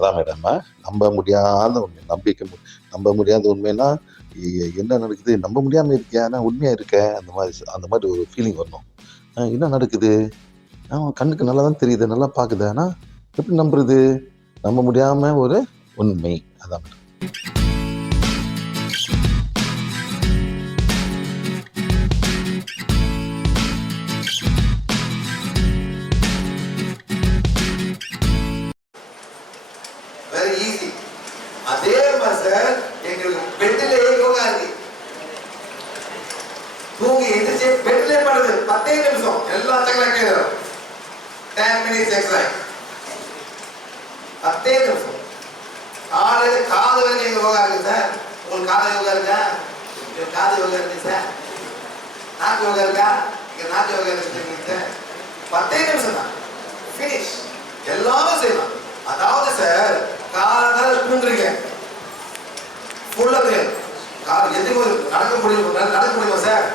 அதான் மேடம், நம்ப முடியாத உண்மை, நம்ப முடியாத உண்மைன்னா என்ன நடக்குது, நம்ப முடியாம இருக்கியா, ஆனா உண்மையா இருக்க, அந்த மாதிரி ஒரு ஃபீலிங் வரணும். என்ன நடக்குது, கண்ணுக்கு நல்லா தான் தெரியுது, நல்லா பாக்குது, ஆனா எப்படி நம்புறது, நம்ப முடியாம ஒரு உண்மை. அதான் மேடம். Very easy. அதே மாதிரி சார் எங்களுக்கு பெட்டிலேயே யோகா இருக்கு. தூங்கி எந்திரிச்சு பெட்டிலே படுது 10 நிமிஷம் எல்லா சக்கரம் கேட்கிறோம். 10 minutes exercise. 10 நிமிஷம். ஆளு காது வரைக்கும் யோகா இருக்கு சார். உங்களுக்கு காது யோகா இருக்கா? காது யோகா இருக்கு சார். நாக்கு யோகா இருக்கா? இங்க நாக்கு யோகா இருக்கு சார். 10 நிமிஷம் தான். ஃபினிஷ். எல்லாரும் செய்யலாம். அதாவது சார் காலங்கால தூங்குறீங்க, ஃபுல்லா கால் எதுவும் நடக்க முடியுமா சார்?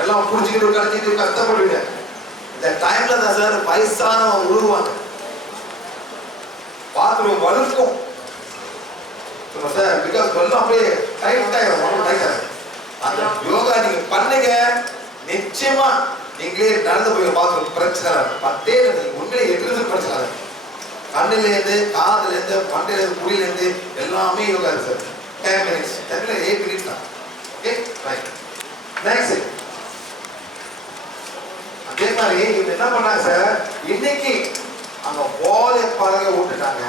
எல்லாம் புடிச்சுக்கிட்டு கழிச்சுட்டு கஷ்டப்படுவீங்க. இந்த டைம்ல தான் சார் வயசானவங்க உருவாங்க, பாத்ரூம் வலுக்கும் சார். பிகாஸ் வெள்ளம் அப்படியே டைம் உண்டாயிரும். அந்த யோகா நீங்க பண்ணுங்க, நிச்சயமா நீங்களே நடந்து போய் பாத்ரூம் பிரச்சனை 10 உண்மையிலே 8 நிமிஷம் பிரச்சனை. கண்ணில இருந்து காதுல இருந்து மண்டையில இருந்து முடியில இருந்து எல்லாமே யோகா இருக்கு சார். 10 minutes 8 minutes தான். Okay right. நெக்ஸ்ட் அதே மாதிரி இவங்க என்ன பண்ணாங்க சார், இன்னைக்கு அங்க போதை பழக விட்டுட்டாங்க.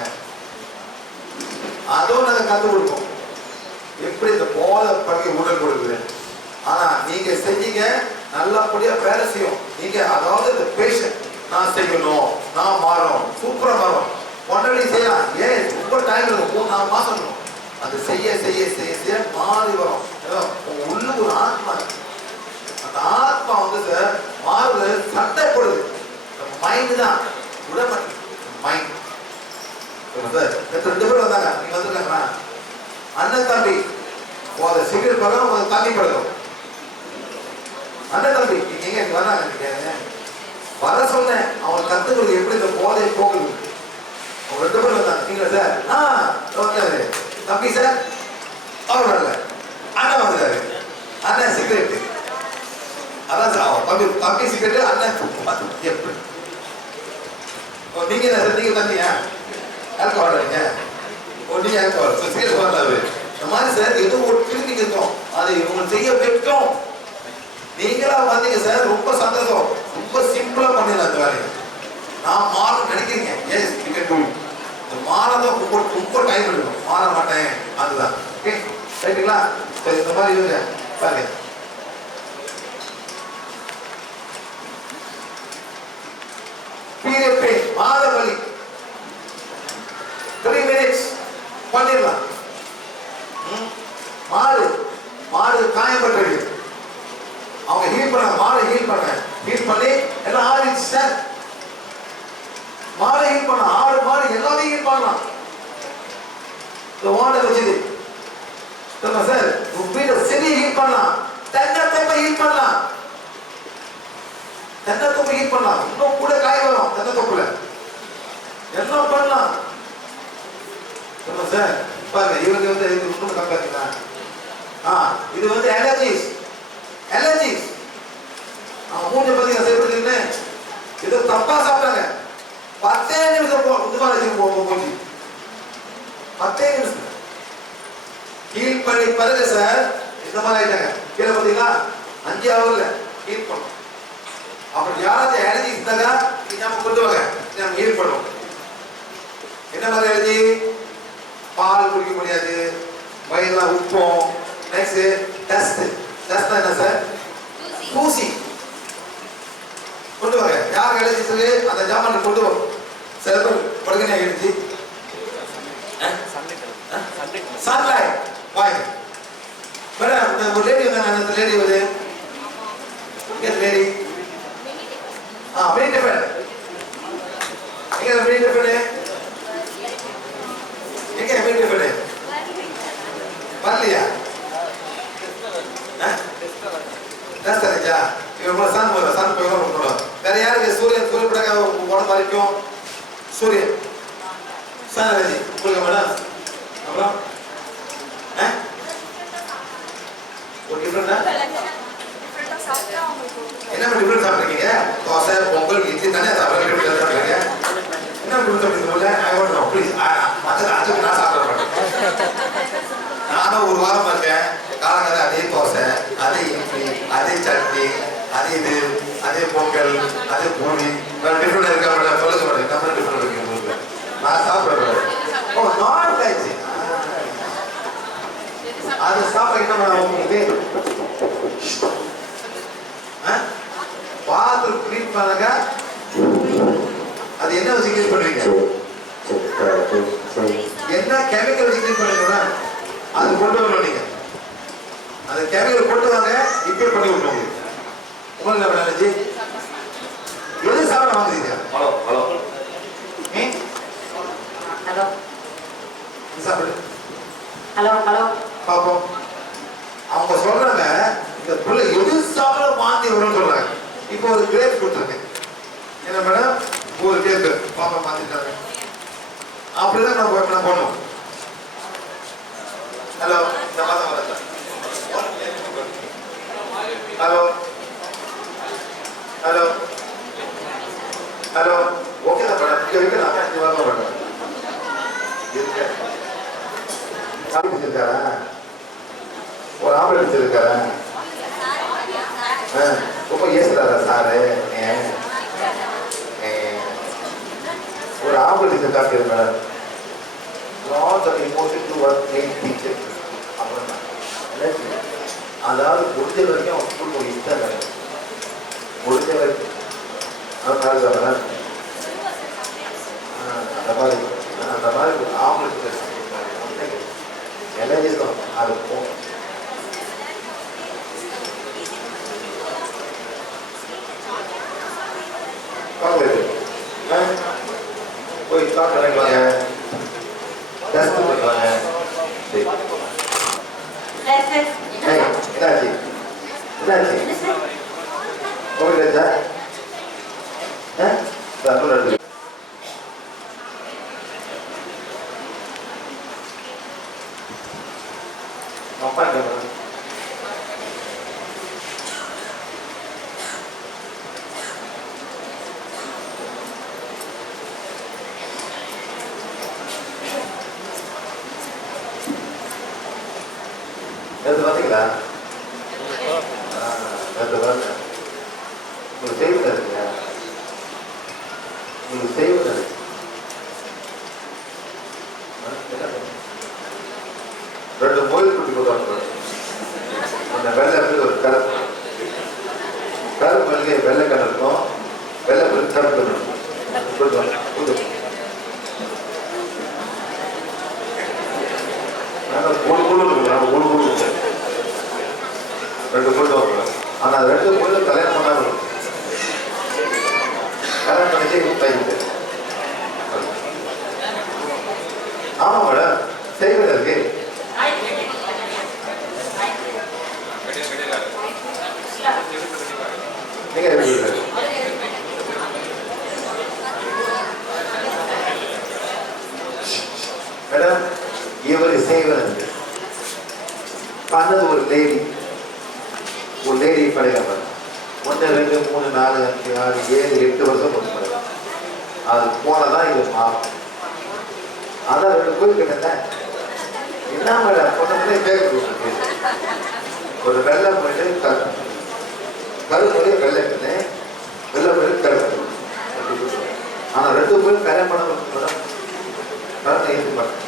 அதுவும் நாங்க கத்து கொடுப்போம் எப்படி இந்த போதை பழக உடல் கொடுக்குது. ஆனா நீங்க செஞ்சீங்க, நல்லபடியா வேலை செய்யும். நீங்க அதாவது இந்த பேஷண்ட் நான் செய்யணும், நான் மாறும், சூப்பரா மாறும். ஒன்றரை செய்யலாம், ஏன் ரொம்ப டைம் இருக்கும், 4 மாசம் இருக்கும். அது செய்ய செய்ய செய்ய செய்ய மாறி வரும். உங்க உள்ளுக்கு ஒரு ஆத்மா இருக்கு. அந்த ஆத்மா வந்து சார் மாறுது, சண்டை போடுது. மைண்ட் தான் விட மாட்டேங்குது. மைண்ட் சார் 2 பேர் வந்தாங்க, நீங்க வந்துருக்காங்களா? அண்ணன் தம்பி சிகரெட் பழக்கம், தண்ணி பழக்கம். அண்ணன் தம்பி நீங்க எங்க வராங்க, நீங்க வர சொன்னேன். அவங்க கத்துக்கிறது எப்படி இந்த போதை போகுது. அவங்க 2 பேர் வந்தாங்க. நீங்க சார் தம்பி சார் அவர் வரல, அண்ணன் வந்துட்டாரு. அண்ணன் சிகரெட், அதான் சார் தம்பி சிகரெட், அண்ணன் எப்படி நீங்க என்ன சார், நீங்க தண்ணியா ஆல்கோ வாடுறீங்க, நீங்க ஆல்கோ சிகரெட் வரல. இந்த மாதிரி சார் ஏதோ ஒரு கிளினிக் இருக்கும், அதை இவங்க செய்ய வைக்கும். நீங்களா வந்தீங்க சார், ரொம்ப சந்தோஷம். ரொம்ப சிம்பிளா பண்ணிடலாம் அந்த வேலையை. நான் மாற நினைக்கிறீங்க, எஸ் யூ கேன் டு. இந்த மாறதான் ரொம்ப டைம் எடுக்கும், மாற மாட்டேன், அதுதான். ஓகே ரைட்டுங்களா? சரி, இந்த மாதிரி இருங்க பாருங்க. பீரியட் பெயின், மாத வலி 3 minutes பண்ணிடலாம். மாடு காயப்பட்டிருக்கு, அவங்க ஹீல் பண்ண, மாலை ஹீல் பண்ணி எல்லாம் ஆறிச்சு சார். மாலை ஹீல் பண்ண, மாடு எல்லாத்தையும் ஹீல் பண்ணலாம். இந்த ஓட்டை வச்சுது சார், வீட்டை செடி ஹீல் பண்ணலாம், தென்னத்தொப்பை ஹீல் பண்ணலாம். தென்னத்தொப்பை ஹீல் பண்ணலாம், இன்னும் கூட காய வரும் தென்னத்தொப்புல, எல்லாம் பண்ணலாம் சார். பாருங்க, இவருக்கு வந்து இன்னும் கம்மியா. இது வந்து அலர்ஜிஸ். மூஞ்ச பத்தி செய்யப்படுதுன்னு இது தப்பா சாப்பிட்டாங்க. 10 நிமிஷம் போச்சு. 10 நிமிஷம் ஹீல் பண்ணி பாருங்க சார். இந்த மாதிரி ஆயிட்டாங்க. கீழே பார்த்தீங்களா, 5 ஹவர்ல ஹீல் பண்ணும். அப்புறம் யாராச்சும் அலர்ஜி இருந்தாங்க நம்ம கொண்டு வாங்க, நம்ம ஹீல் பண்ணுவோம். என்ன மாதிரி அலர்ஜி? பால் குடிக்க முடியாது, வயிறுலாம் உப்போம். Next dust. டஸ்ட் என்ன சார்? தூசி. கொண்டு வாங்க. யார் அலர்ஜி சொல்லி அந்த ஜாமான் கொண்டு வாங்க. சில பேர் படுக்கனே அலர்ஜி. சன்லைட் வாங்க மேடம். ஒரு லேடி வந்தாங்க, அந்த லேடி வந்து லேடி மெயின் டிஃபன் எங்க மெயின் டிஃபன் எங்க மெயின் டிஃபன் வரலையா? இவங்க சன் போயிடும். வேற யாருக்கு? சூரியன் படம் வரைக்கும் சூரியன் சார் உங்களுக்கு மேடம் அப்புறம் ஒரு டிஃப்ரெண்டா என்ன டிஃப்ரெண்ட் சாப்பிட்றீங்க? தோசை பொங்கல் இட்லி தானே சாப்பிட்றீங்க. என்ன டிஃப்ரெண்ட் சொல்லுங்க. I want no please. அது நான் சாப்பிட மாட்டேன். நானும் ஒரு வாரம் இருக்கேன். காலங்கால அதே தோசை, அதே இட்லி, அதே சட்னி, அதே இது, அதே பொங்கல், அதே பூரி. டிஃப்ரெண்ட் இருக்கா மேடம்? சொல்லுங்க மேடம். என்ன டிஃப்ரெண்ட் இருக்கு உங்களுக்கு? நான் சாப்பிட்றேன். ஓ நாட் ஆயிடுச்சு. அது சாப்பிட என்ன மேடம் உங்களுக்கு? பாத்ரூம் கிளீன் பண்ணுங்க. அது என்ன வச்சு கிளீன் பண்ணுவீங்க? என்ன கெமிக்கல் வச்சு கிளீன் பண்ணுவீங்க? அது கொண்டு வரணும் நீங்க. அந்த கெமிக்கல் கொண்டு வாங்க, இப்பே பண்ணி விட்டுருவோம். உங்களுக்கு மேனேஜி எது சாப்பிட வாங்குறீங்க? ஹலோ ஹலோ ஹலோ சாப்பிடு. ஹலோ ஹலோ பாப்போம். அவங்க சொல்றாங்க இந்த பிள்ளை எது சாப்பிட வாந்தி வரும்னு சொல்றாங்க. இப்போ ஒரு கிரேப் கொடுத்துருக்கேன். என்ன மேடம்? ஒரு கேக்கு பாப்பா மாத்திட்டாங்க. அப்படிதான் நம்ம பண்ணுவோம். ஹலோ இந்த மாதம் வரல. ஹலோ ஹலோ ஹலோ ஓகே தான் மேடம். இங்கே வைக்க நான் 5 வாரம் மேடம் இருக்க சாப்பிட்டுருக்காரா? ஒரு ஆம்பளை வச்சிருக்காரா? ரொம்ப ஏசுறாரா சாரு? ஒரு ஆம்பளை டீச்சர் காட்டுறது மேடம். அதாவது முடிஞ்ச வரைக்கும் அவன் ஸ்கூல் போய் இஷ்டம் மேடம். முடிஞ்ச வரைக்கும் மேடம் அந்த மாதிரி ஆம்பளை டீச்சர் எல்லாம் அது போகும். போய் ஸ்டார்ட் பண்ணிக்கலாங்க. டெஸ்ட் பண்ணிக்கலாங்க. என்னாச்சு என்னாச்சு உங்களுக்கு சார்? அப்பா பார்த்தீங்களா? உங்களுக்கு செய்வது இருக்குங்க. உங்களுக்கு செய்வது இருக்கு. ரெண்டு கோயில் குட்டி கொடுத்தாங்க. அந்த வெள்ளை இருந்து ஒரு கருப்பு கருப்பு மல்லிகை வெள்ளை கலர் இருக்கும். வெள்ளை பிறகு கருப்பு கொடுத்தாங்க. ரெண்டு பொண்ணு வாங்க. ஆனா ரெண்டு பொண்ணு கல்யாணம் பண்ணாங்க. கல்யாணம் பண்ணிச்சு தைத்து. ஆமா மேடம் செய்வது இருக்கு. நீங்க மேடம் இவரு செய்வது பண்ணது ஒரு லேடி. ஒரு லேடி படையில 1 2 3 4 5 6 7 8 வருஷம் போட்டு அது போனதான் இது மாறும். அதான் 2 கோயில் கிட்டத்தேன். என்ன மேடம் பொண்ணு கேட்க ஒரு வெள்ளை போயிட்டு கருப்பு வெள்ளை கிட்டே வெள்ளை போயிட்டு கருப்பு. ஆனா 2 கோயில் கல்யாணம் பண்ண மேடம் கரெக்டாக ஏற்று மாட்டேன்.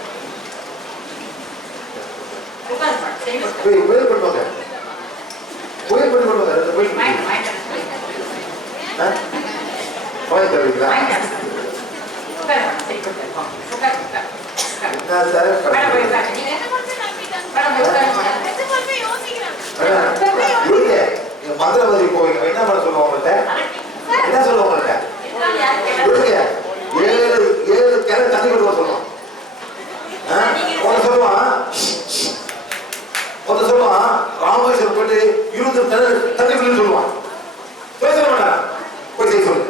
கோயில் பண்ணுவாங்க. கோயில் பண்ணி பண்ணுவாங்க. 2 கோயில் வாங்கி தருவீங்களா? என்ன சார் மந்திரவாதி போவீங்க. என்ன பண்ண சொல்லுவாங்க? என்ன சொல்லுவாங்க? 7 கிணறு தண்ணி கொடுக்க சொல்லுவான். சொல்லுவான் ராமேஸ்வரம் போயிட்டு 20 தண்ணி குடின்னு சொல்லுவான். பேச மாட்டான். போய் செய்ய சொல்லு.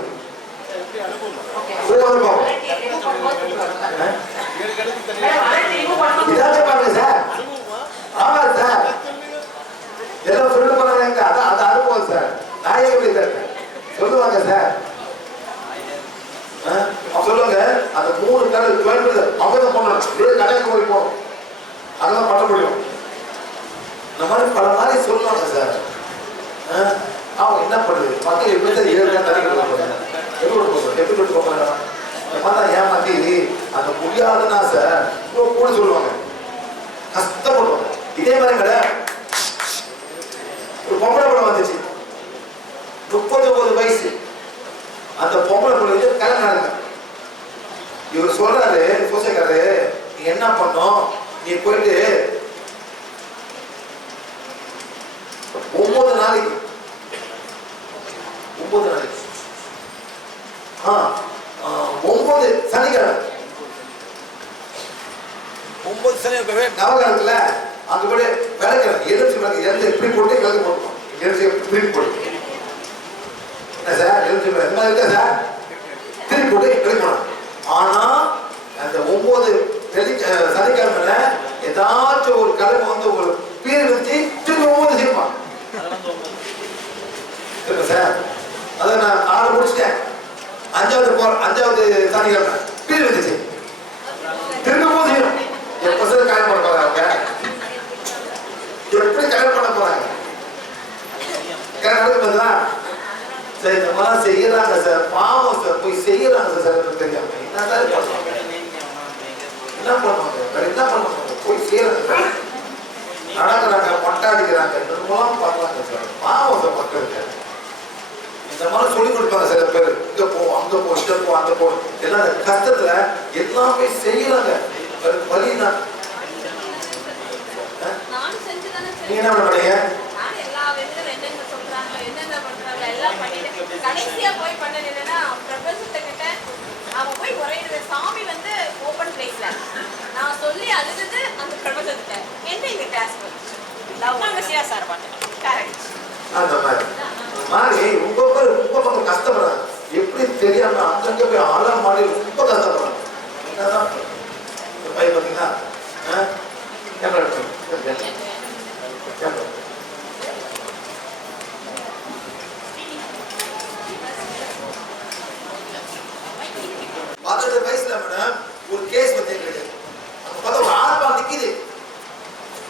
சார். நான் எப்படி சார் சொல்லுவாங்க சார். சொல்லுவாங்க அந்த 3 கடை கோயம்புத்தூர் அவங்க போனோம் இதே கடைக்கு போய் போகணும் அதெல்லாம் பண்ண முடியும். இந்த மாதிரி பல மாதிரி சொல்லுவாங்க சார். அவங்க என்ன பண்ணுது மக்கள் எப்படி சார் 7 நாள் தண்ணி கொடுப்பாங்க எப்படி கொண்டு போகிறாங்க இந்த மாதிரி ஏமாத்தி அந்த முடியாதுன்னா சார் கூட சொல்லுவாங்க கஷ்டப்படுவாங்க. இதே மாதிரி கடை ஒரு பொம்பளை படம் வந்துச்சு 39 வயசு அந்த பொம்பளை பிள்ளை கல்யாணம். இவர் சொல்றாரு சோசைக்காரரு நீ என்ன பண்ணோம் நீ போயிட்டு 9 நாளைக்கு 9 சனிக்கிழமை 9 சனிக்கிழமை நவகாலத்துல அங்க போய் விளக்கிறேன் எழுச்சி விளக்கு எழுச்சி இப்படி போட்டு விளக்கு போட்டுருக்கோம் எழுச்சி இப்படி போட்டு என்ன சார் எழுச்சி இந்த மாதிரி இருக்கா சார் திருப்பி போட்டு கிடைக்கணும். ஆனா அந்த 9 சனிக்கிழமையில ஏதாச்சும் ஒரு கிழமை வந்து ஒரு பீரியட் வச்சு திருப்பி 9 செய்வான் சார். அதை நான் 6 முடிச்சிட்டேன் 5வது சனிக்கிழமை பீரியட் வந்துச்சு திருப்பி 9 செய்யணும். எப்ப சார் கல்யாணம் பண்ண போறாங்க எப்படி கல்யாணம் பண்ண போறாங்க கல்யாணம் சார் இந்த மாதிரி செய்யறாங்க சார் பாவம் சார் போய் செய்யறாங்க சார் தெரியாம என்ன பண்ணுவாங்க என்ன பண்ணுவாங்க போய் செய்யறாங்க நடக்கிறாங்க பட்டாடிக்கிறாங்க இதெல்லாம் பண்றாங்க சார் பாவம் சார் மக்களுக்கு. இந்த மாதிரி சொல்லி கொடுப்பாங்க சில பேர் இங்க போ அங்க போ இங்க போ அங்க போ எல்லாம் அந்த கஷ்டத்துல எல்லாமே செய்யறாங்க வலிதான். நீங்க என்ன பண்ணுறீங்க கடைசியா போய் பண்ணது என்னன்னா பிரபஞ்சத்தை கிட்ட அவன் போய் உரையிடுற சாமி வந்து ஓபன் பிளேஸ்ல நான் சொல்லி அழுது அந்த பிரபஞ்சத்திட்ட என்ன இங்க டாஸ்க் நாங்க சியாசார் பார்த்தோம் கரெக்ட். அந்த மாதிரி ரொம்ப பேர் ரொம்ப கஷ்டப்படுறாங்க எப்படி தெரியாம அங்கங்க போய் ஆள மாதிரி ரொம்ப கஷ்டப்படுறாங்க. என்னதான் பையன் பார்த்தீங்கன்னா பதினெட்டு வயசுல மேடம் ஒரு கேஸ் வந்து எங்களுக்கு பார்த்தா ஒரு ஆத்மா நிக்குது.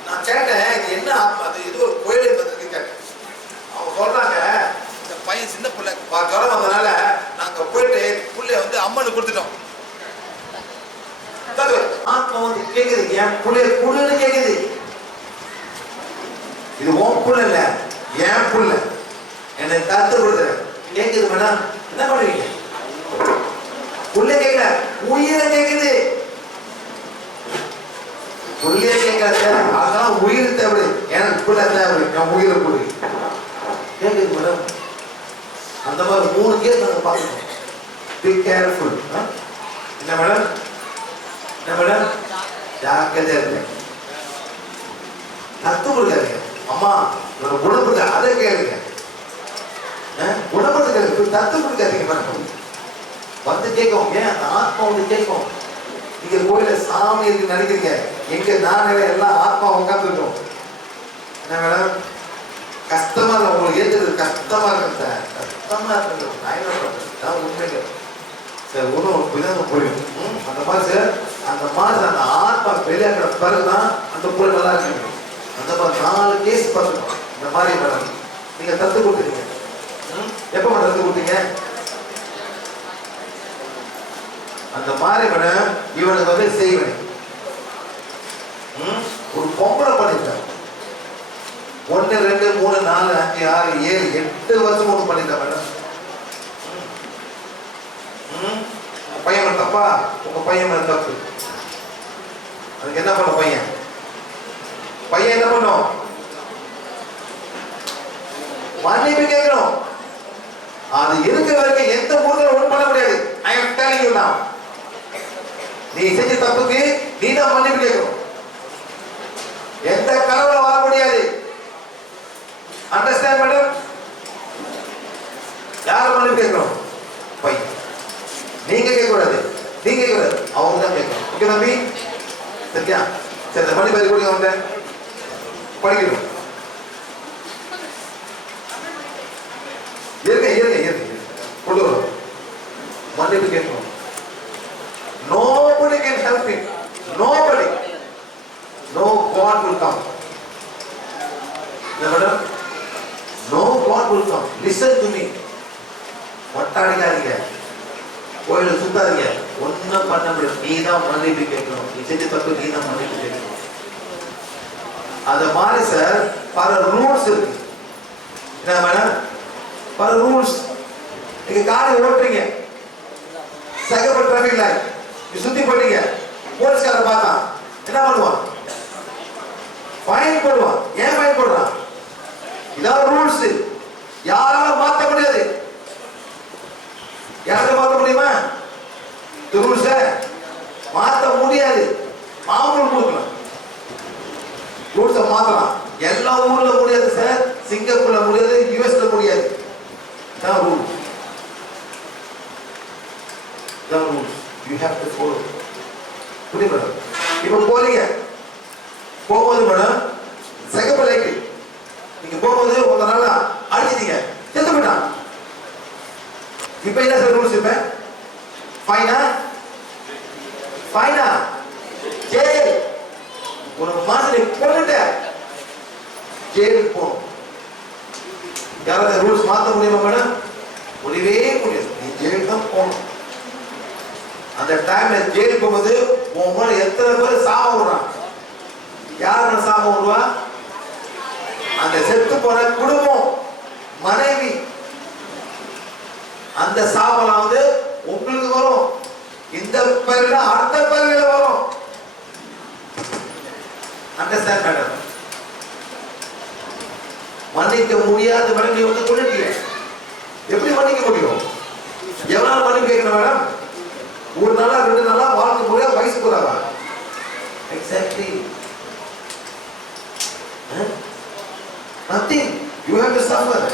நான் கேட்டேன் இது என்ன ஆத்மா அது இது ஒரு கோயிலை பத்திரிக்கை கேட்டேன். அவங்க சொல்றாங்க இந்த பையன் சின்ன பிள்ளை ஜுரம் வந்தனால நாங்க போயிட்டு புள்ளைய வந்து அம்மனுக்கு கொடுத்துட்டோம். ஆத்மா வந்து கேக்குது என் புள்ளைய புள்ளுன்னு கேக்குது. இது உன் புள்ள இல்ல என் புள்ள என்னை தத்து கொடுத்துற கேக்குது மேடம். என்ன பண்ணுவீங்க புள்ள கேட்கல உயிரை கேக்குது. புள்ளைய கேட்காத அதெல்லாம் உயிர் தேவை எனக்கு புள்ள தேவை என் உயிரை கொடு கேக்குது மேடம். அந்த மாதிரி 3 கேஸ் நாங்க பார்க்கணும். Be careful. என்ன மேடம் என்ன மேடம் ஜாக்கிரதையா இருங்க. தத்து கொடுக்காதீங்க. அம்மா குணப்படுத்த அதை கேளுங்க குணப்படுத்த தத்து கொடுக்காதீங்க மேடம். வந்து கேட்கும் ஏன் அந்த ஆத்மா வந்து கேட்கும். நீங்க கோயில சாமி இருக்கு நினைக்கிறீங்க எங்க நானே எல்லாம் ஆத்மா உட்காந்துருக்கோம். என்ன மேடம் கஷ்டமா இருக்கு உங்களுக்கு ஏற்றது கஷ்டமா இருக்கு சார் கஷ்டமா இருக்கு. நான் என்ன பண்றேன் உண்மைங்க சார் ஒன்றும் புரியாம புரியும். அந்த மாதிரி சார் அந்த மாதிரி அந்த ஆத்மா வெளியாக்கிற பிறகுதான் அந்த பொருள் நல்லா இருக்கு. அந்த மாதிரி 4 கேஸ் பார்த்துக்கணும். இந்த மாதிரி மேடம் நீங்க தத்து கொடுத்துருங்க. எப்ப தத்து கொடுத்தீங்க அந்த மாதிரி மேடம் இவனுக்கு வந்து செய்வேன். ஒரு பொம்பளை பண்ணிட்டேன் 1 2 3 4 5 6 7 8 வருஷம் ஒன்று பண்ணிட்டேன் மேடம். பையன் மேல தப்பா உங்க பையன் மேல தப்பு. அதுக்கு என்ன பண்ண பையன் என்ன பண்ணும் மன்னிப்பு கேட்கணும். அது இருக்கிற வரைக்கும் எந்த முருகன் ஒன்றும் பண்ண முடியாது. ஐ அம் டெல்லிங் யூ நவ நீ செஞ்ச தப்புக்கு நீ தான் மன்னிப்பு கேட்கணும். எந்த கனவுல வர முடியாது. Understand madam. யாரும் மன்னிப்பு கேட்கணும் பையன். நீங்க கேட்கக்கூடாது நீங்க கேட்கக்கூடாது அவங்க தான் கேட்கணும். ஓகே தம்பி சரியா சரி மன்னிப்பு கொடுங்க அவங்க படிக்கணும். மன்னிப்பு கேட்கணும். Nobody can help him. Nobody. No God will come. Madam, no God will come. Listen to me. ஒட்டாடிக்காதீங்க, கோயில சுத்தாதீங்க, ஒன்னும் பண்ண முடியாது. நீ தான் மன்னிப்பு கேட்கணும். நீ செஞ்ச தப்பு நீ தான் மன்னிப்பு கேட்கணும். அந்த மாதிரி சார் பல ரூல்ஸ் இருக்கு. என்ன மேடம், பல ரூல்ஸ். நீங்க காரை ஓட்டுறீங்க, சகப்ப டிராபிக் லைட் நீ சுத்தி போட்டீங்க, போலீஸ்கார பார்த்தா என்ன பண்ணுவான்? ஃபைன் போடுவான். ஏன் ஃபைன் போடுறான்? இதான் ரூல்ஸ். யாராலும் மாற்ற முடியாது. யாராலும் மாற்ற முடியுமா? இந்த ரூல்ஸ மாற்ற முடியாது. மாமூல் கொடுக்கலாம், ரூல்ஸை மாற்றலாம். எல்லா ஊர்ல முடியாது சார். சிங்கப்பூர்ல முடியாது, யுஎஸ்ல முடியாது. தான் rule. The rules you have to follow. புரியுது மேடம்? இப்போ போறீங்க, போகும்போது மேடம் சிகப்பு லைட், நீங்க போகும்போது ஒரு நாள் அடிச்சிட்டீங்க, செத்து போயிட்டான். இப்போ என்ன சார் ரூல்ஸ்? இப்போ ஃபைனா, ஃபைனா, ஜெயில். ஒரு மாசம் போட்டுட்ட ஜெயிலுக்கு போகணும். யாராவது ரூல்ஸ் மாற்ற முடியுமா மேடம்? முடியவே முடியாது. நீ ஜெயிலுக்கு தான் போகணும். அந்த டைம்ல ஜெயிலுக்கு போகும்போது உன் மேல எத்தனை பேர் சாபம் விடுறான்? யார் சாபம் விடுவா? அந்த செத்து போன குடும்பம், மனைவி. அந்த சாபம் வந்து உங்களுக்கு வரும். இந்த பேர்ல அடுத்த பேர்ல வரும். Understand madam? மன்னிக்க முடியாத மேடம், நீ வந்து கொண்டுட்டீங்க. எப்படி மன்னிக்க முடியும்? எவ்வளவு மன்னிப்பு கேட்கணும் மேடம்? ஒரு நாளா, 2 நாளா, வாழ்க்கை முறையா, வயசு போறாங்க. Exactly. Nothing. You have to suffer.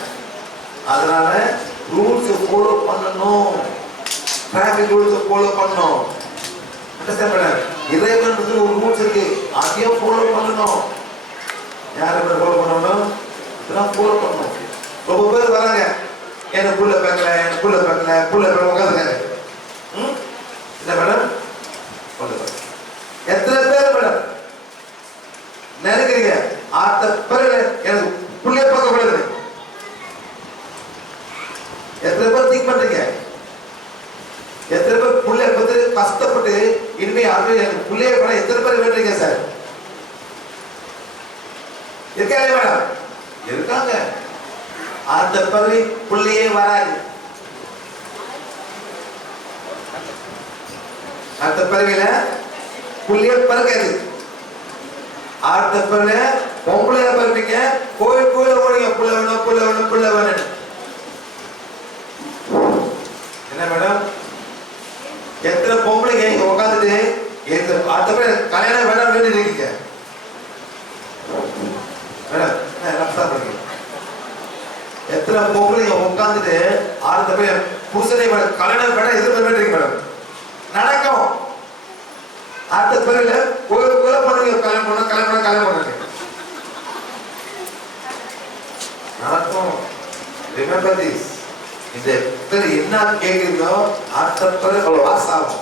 அதனால ரூல்ஸ் ஃபாலோ பண்ணணும். டிராஃபிக் ரூல்ஸ் ஃபாலோ பண்ணணும். அண்டர்ஸ்டாண்ட் பண்ண? இறைவனுக்கு ஒரு ரூல்ஸ் இருக்கு, அதையும் ஃபாலோ பண்ணணும். யாரை ஃபாலோ பண்ணணும்? இதெல்லாம் ஃபாலோ பண்ணணும். ரொம்ப பேர் வராங்க, எனக்கு புள்ள பேக்கல, எனக்கு புள்ள பேக்கல, புள்ள பேக்கல உட்காந்துருக்காரு. என்ன மேடம்? எத்தனை பேர் மேடம் நினைக்கிறீங்க அடுத்த பிறகு எனக்கு புள்ளைய பார்க்க கூடாது? எத்தனை பேர் திங்க் பண்றீங்க? எத்தனை பேர் புள்ளைய பார்த்து கஷ்டப்பட்டு இனிமே அது எனக்கு புள்ளைய கூட எத்தனை பேர் வேண்டீங்க சார்? இருக்காங்க மேடம்? இருக்காங்க. அந்த பிறகு புள்ளையே வராது. அடுத்த பிறவில புள்ளிய பிறக்காது. அடுத்த பிறகு பொம்பளையா பிறப்பீங்க, கோயில் கோயில ஓடுங்க, புள்ள வேணும், புள்ள வேணும், புள்ள வேணும். என்ன மேடம்? எத்தனை பொம்பளைங்க இங்க உட்காந்துட்டு அடுத்த பிறகு கல்யாணம் வேணாம் வேண்டி இருக்கீங்க மேடம்? எத்தனை பொம்பளைங்க உட்காந்துட்டு அடுத்த பிறகு புருஷனை கல்யாணம் வேணாம் எதிர்ப்பு வேண்டிங்க மேடம்? நடக்கும். அடுத்த பிறகு கோயில் கோயில பண்ணுங்க, கல்யாணம் பண்ண கல்யாணம் பண்ண கல்யாணம் பண்ணுங்க, நடக்கும். Remember this. இந்த பேர் என்ன கேட்குறீங்களோ அடுத்த பிறகு பாஸ் ஆகும்.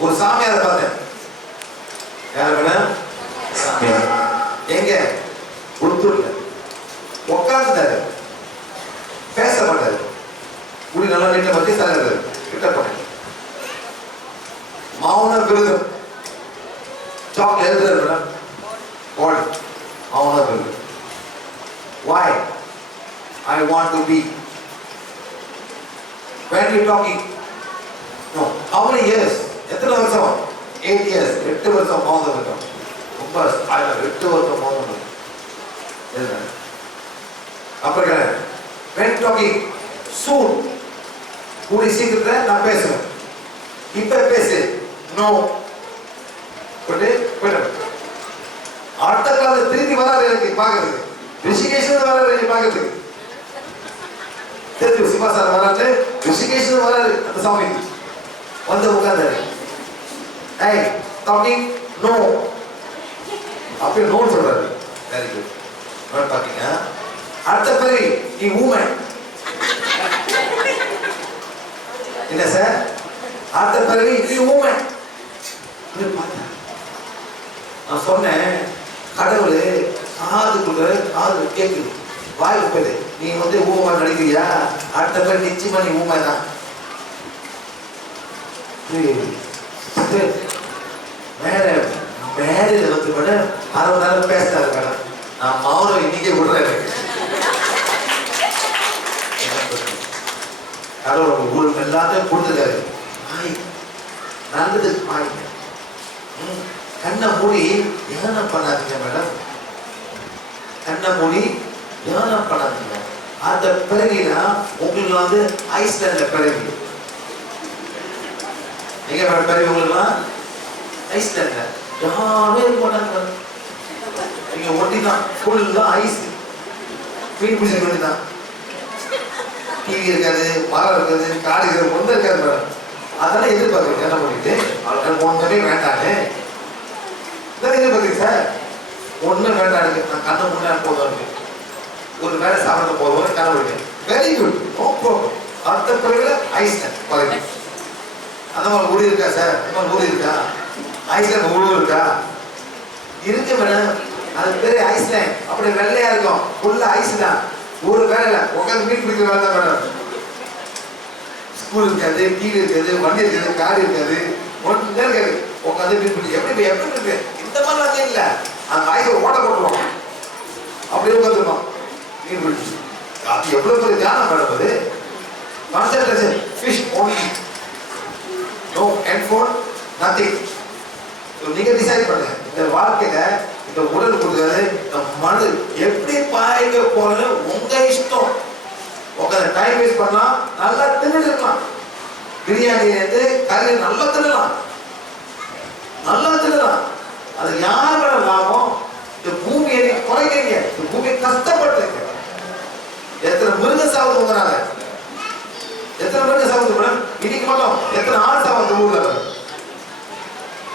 ஒரு சாமியாரை பார்த்தேன். யார் மேடம்? எங்க? உளுத்தூர்ல உட்கார்ந்தாரு, பேச மாட்டாரு. குடி நல்லா வீட்டுல பத்தி தலைவர் கிட்ட போனேன். மௌன விருதம் சாக் எழுதுறாரு மேடம். மௌன விருதம். Why? I want to be. When you talking? No. How many years? எத்தனை வருஷம்? 8 years. 8 வருஷம் மௌன விருதம். ரொம்ப 8 வருஷம் மௌன விருதம். அப்புறம் when talking soon, கூடி சீக்கிரத்துல நான் பேசுவேன். இப்ப பேசு. நோ. அடுத்த காலத்துல திரும்பி வராது எனக்கு பாக்குறதுக்கு. ரிஷிகேஷன் வராது எனக்கு பாக்குறதுக்கு. தெரியும் சிவா சார் வராது, ரிஷிகேஷன் வராது. அந்த சாமி வந்து உட்கார்ந்தாரு. Talking no. அப்படியே நோ சொல்றாரு. Very good. பார்த்தீங்கன்னா அடுத்த பிறவி நீ ஊமன். என்ன சார்? அடுத்த பிறவி நீ ஊமன். நான் சொன்னேன் கடவுள் காது கேட்குது, வாயில் போயிடு. நீ வந்து ஊமை நடிக்கிறியா? அடுத்த பேர் நிச்சயமா நீ ஊமை தான். மேடையில் வந்து கூட 1/2 மணி நேரம் பேசினாரு மேடம். நான் மௌனம் இன்னைக்கே விடுறேன். கடவுள் உங்களுக்கு எல்லாத்தையும் கொடுத்துருக்காரு. நல்லது வாங்க. கண்ணை மூடி தியானம் பண்ணாதீங்க மேடம். கண்ணை மூடி தியானம் பண்ணாதீங்க. அந்த பிறகுனா உங்களுக்கு வந்து ஐஸ்லாண்ட்ல பிறகு எங்க மேடம் பிறகு உங்களுக்குலாம் ஐஸ்லாண்ட்ல யாரும் இருக்க மாட்டாங்க. நீங்க ஒட்டிதான் ஃபுல்லா ஐஸ், மீன் பிடிச்ச வேண்டிதான். டிவி இருக்காது, மரம் இருக்காது, காடு இருக்காது, ஒன்றும் இருக்காது மேடம். அதெல்லாம் எதிர்பார்க்குறீங்க. என்ன பண்ணிட்டு அவங்களுக்கு ஒன்றுமே வேண்டான்னு இதான் எதிர்பார்க்குறீங்க சார். ஒன்றும் வேண்டாம். இருக்கு நான் கண்ணை முன்னாடி போதும் இருக்கு. ஒரு வேலை சாப்பிட போதும் கனவு. Very good, no problem. அடுத்த பிறகு ஐஸ்லாண்ட் குறைஞ்சி அந்த மாதிரி ஊடி இருக்கா சார்? அந்த மாதிரி ஊடி இருக்கா? ஐஸ்லாண்ட் ஊழல் இருக்கா? இருக்கு மேடம். அது பேரு ஐஸ்லாண்ட். அப்படி வெள்ளையா இருக்கும், ஃபுல்லா ஐஸ் தான். ஒரு வேலை இல்லை, உட்காந்து மீன் பிடிக்கிற வேலை தான் மேடம். ஸ்கூல் இருக்காது, டிவி இருக்காது, வண்டி இருக்காது, கார் இருக்காது, ஒன்றும் இருக்காது. உட்காந்து மீன் பிடிக்க எப்படி இருக்கு? இந்த மாதிரிலாம் இல்லை. அந்த ஐஸை ஓட்ட போட்டுருவோம், அப்படியே உட்காந்துருவோம் மீன் பிடிச்சி. அது எவ்வளவு பெரிய தியானம் மேடம். அது concentration, fish only, no headphone, nothing. நீங்க டிசைட் பண்ணுங்க. இந்த வாழ்க்கையில இந்த உடல் கொடுக்குறது, இந்த மனது எப்படி பாய்க்க போறது உங்க இஷ்டம். உட்காந்து டைம் வேஸ்ட் பண்ணா நல்லா தின்னுட்டு இருக்கலாம். பிரியாணி வந்து கறி நல்லா தின்னலாம், நல்லா தின்னலாம். அது யார் மேல லாபம்? இந்த பூமியை குறைக்கிறீங்க, இந்த பூமியை கஷ்டப்படுறீங்க. எத்தனை மிருகம் சாவுது உங்களால? எத்தனை மிருகம் சாவுது மேடம்? இன்னைக்கு மட்டும் எத்தனை ஆடு சாவுது ஊர்ல?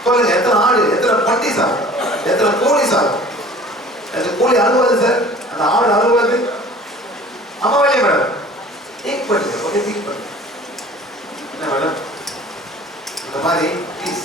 சொல்லுங்க, எத்தனை ஆடு, எத்தனை பட்டி சாகும், எத்தனை கோழி சாகும்? அந்த கோழி அழுவாது சார், அந்த ஆடு அழுவாது. அம்மா வேலையா மேடம்? திங்க் பண்ணுங்க, கொஞ்சம் திங்க் பண்ணுங்க. என்ன மேடம்? இந்த மாதிரி ப்ளீஸ்